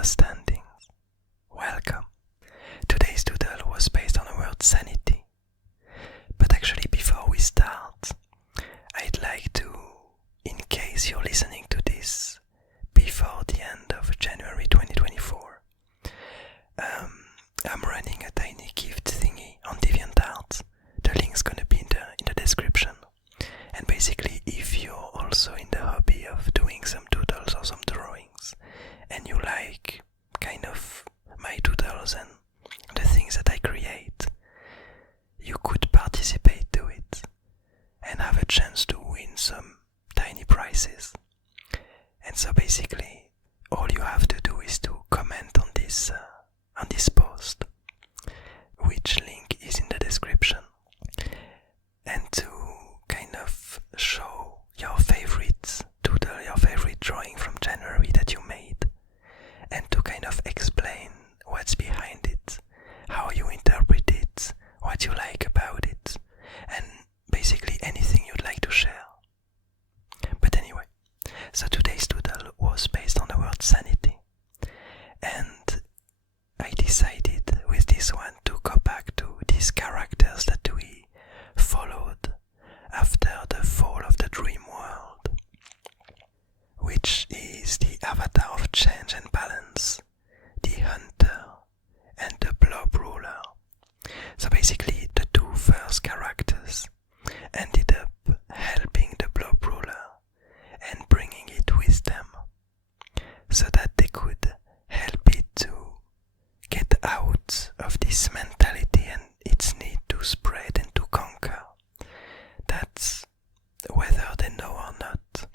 understandings. Welcome. Today's doodle was based on the word sanity. But actually, before we start, I'd like to, in case you're listening to this before the end of January 2024, I'm running a tiny gift thingy on DeviantArt. The link's gonna be in the description. And basically, if you're also in the hobby of doing some doodles or some drawings, and you like kind of my doodles and the things that I create, you could participate to it and have a chance to win some tiny prizes. And so basically, all you have to do is to comment on this post, which link is in the description, and to kind of show your favorite doodle, your favorite drawing from January that you made, and to kind of explain what's behind it, how you interpret it, what you like about it, and basically anything you'd like to share. But anyway, so today's doodle was based on the word sanity, and I decided with this one to go back to these characters that we followed after the fall of the dream world, which is the avatar of change and balance, the hunter and the blob ruler. So basically the two first characters ended up helping the blob ruler and bringing it with them so that they could help it to get out of this mentality and its need to spread and to conquer. That's, whether they know or not,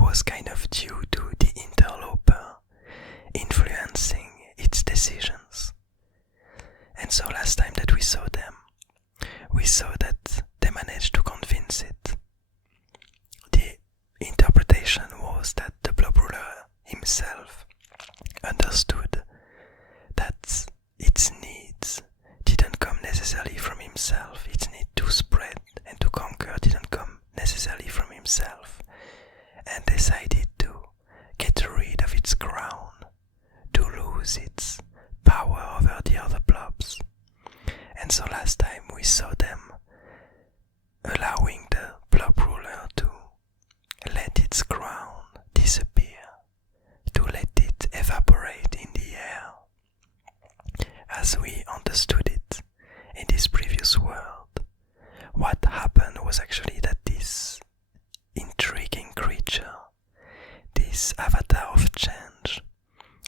was kind of due to the interloper influencing its decisions. And so last time that we saw them, we saw that they managed to convince it. The interpretation was that the blob ruler himself understood that its needs didn't come necessarily from himself. Its need to spread and to conquer didn't come necessarily from himself, and decided to get rid of its crown, to lose its power over the other blobs. And so last time we saw them allowing the blob ruler to let its crown disappear, to let it evaporate in the air, as we understood it in this previous world. What happened was actually that this intriguing creature, this avatar of change,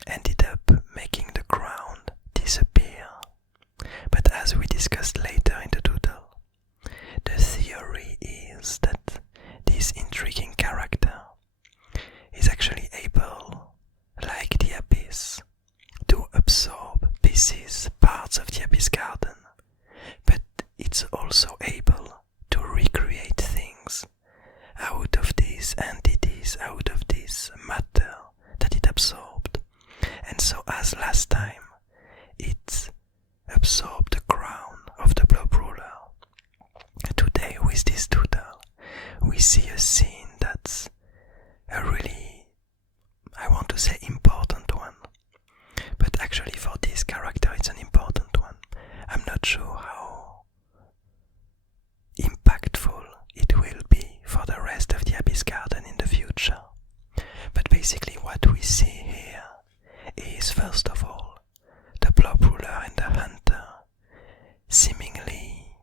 ended up making the crown disappear. But as we discussed later in the doodle, the theory is that this intriguing character is actually able, like the abyss, to absorb parts of the abyss garden, but it's also able to recreate things out of these entities, out of this matter that it absorbed. And so as last time, it absorbed the crown of the blob ruler. Today with this doodle, we see a scene that's a really, I want to say, important one. But actually for this character it's an important one. I'm not sure how impactful it will be for the rest of the abyss garden in the future. But basically what we see here is, first of all, the blob ruler and the hunter seemingly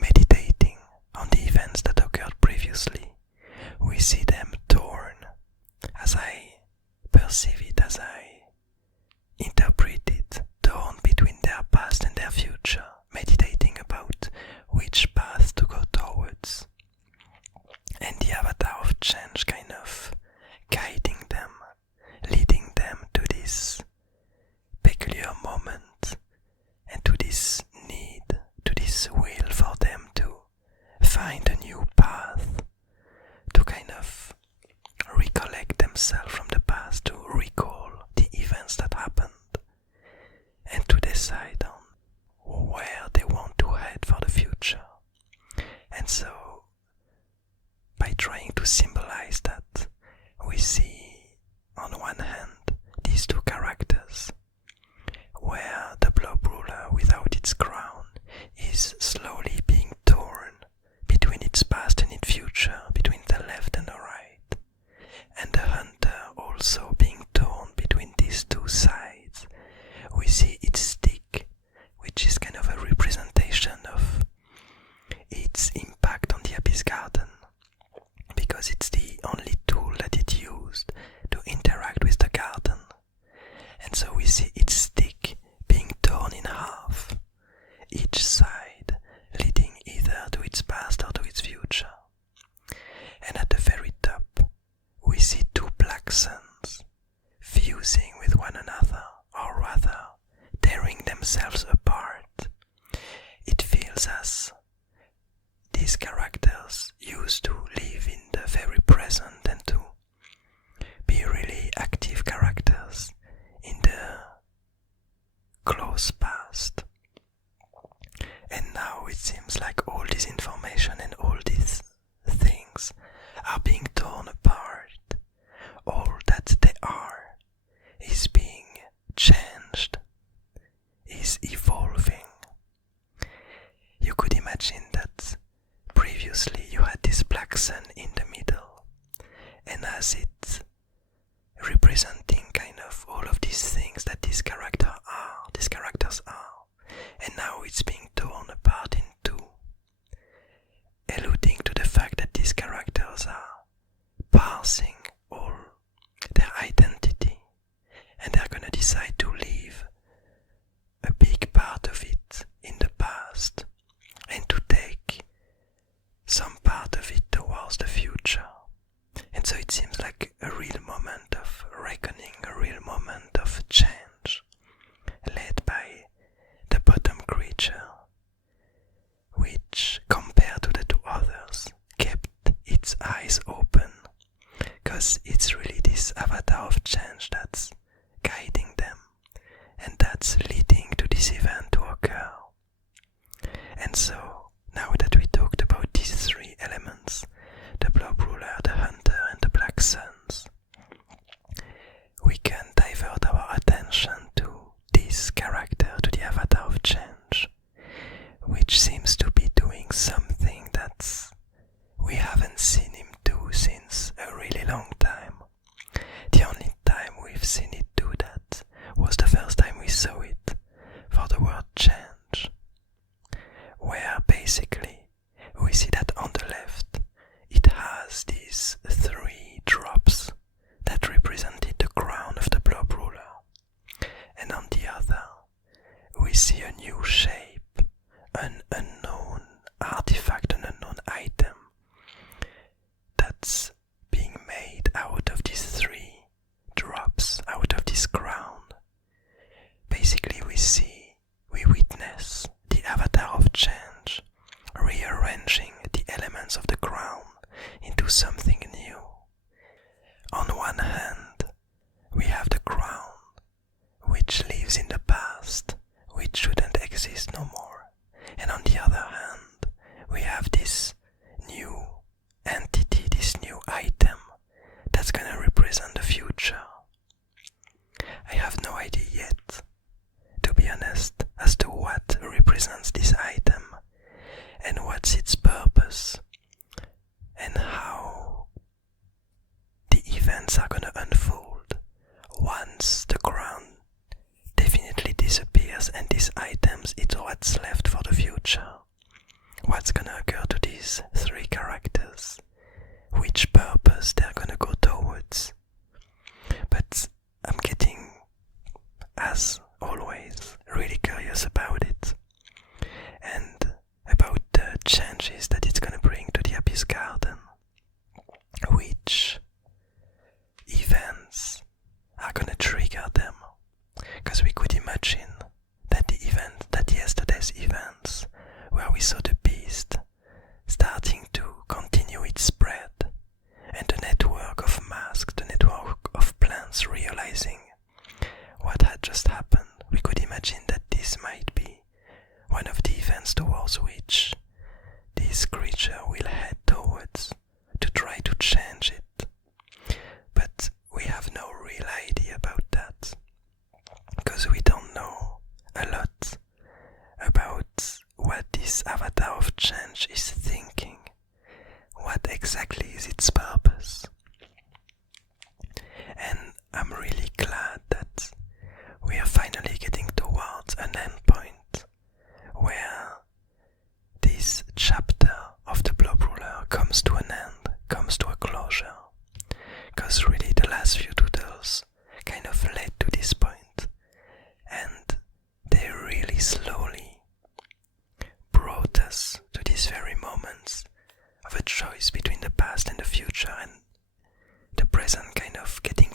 meditating on the events that occurred previously. We see them torn, as I perceive it, as I interpret it, torn between their past and their future, meditating about which path to go towards. And the avatar of change kind of guiding them, leading them to this peculiar moment and to this need, to this will for them to find a new path, to kind of black suns fusing with one another, or rather tearing themselves apart. It feels as these characters used to live in the very present and to be really active characters in the close past. And now it seems like all this information and all these things are being torn apart. All that they are is being changed, is evolving. You could imagine that previously you had this black sun in the middle, and as it representing kind of all of these things that these characters are, and now it's being torn apart in two, alluding to the fact that these characters are parsing all their identity, and they're gonna decide to leave a big part of it in the past and to take some part of it towards the future. And so it seems like a real moment of reckoning, a real moment of change, led by the bottom creature, which, compared to the two others, kept its eyes open, because it's really this avatar of change that's guiding them, and that's leading to this event to occur. And so, now that we talked about these three elements, the blob ruler, the hunter, and the black suns, we can divert our attention to this character, to the avatar of change, which seems to be doing something that we haven't seen him do since a really long time. The only time we've seen it do that was the first time we saw it for the word change, where basically we see that on the left it has these three drops that represented the crown of the blob ruler, and on the other we see a new shape, an unknown artifact, an unknown item that's being made out of these three drops, out of this crown. Basically we witness the avatar of change rearranging the elements of the crown into something new. On one hand, we have the crown, which lives in the past, which shouldn't exist no more. And on the other hand, we have this new entity, this new item, that's gonna represent the future. I have no idea yet, to be honest, as to what represents this item, and what's its purpose, and how the events are gonna unfold once the crown definitely disappears and these items, it's what's left for the future. What's gonna occur to these three characters, which purpose they're gonna go towards. But I'm getting, as always, really curious about it, and about the changes that it's gonna bring to the Abyss Garden. Which events are gonna trigger them? Because we could imagine that yesterday's events, where we saw the beast starting to continue its spread, and the network of masks, the network of plants realizing what had just happened, we could imagine that this might be one of the events towards which this creature will head towards to try to change it. But we have no real idea about that, because we don't know a lot about what this avatar of change is thinking. What exactly is its purpose? And I'm really glad that we are finally getting towards an endpoint where this chapter of the blob ruler comes to an end, comes to a closure. Because really the last few doodles kind of led to this point, and they really slowly brought us to these very moments of a choice between the past and the future, and the present kind of getting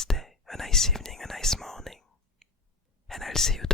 nice day, a nice evening, a nice morning. And I'll see you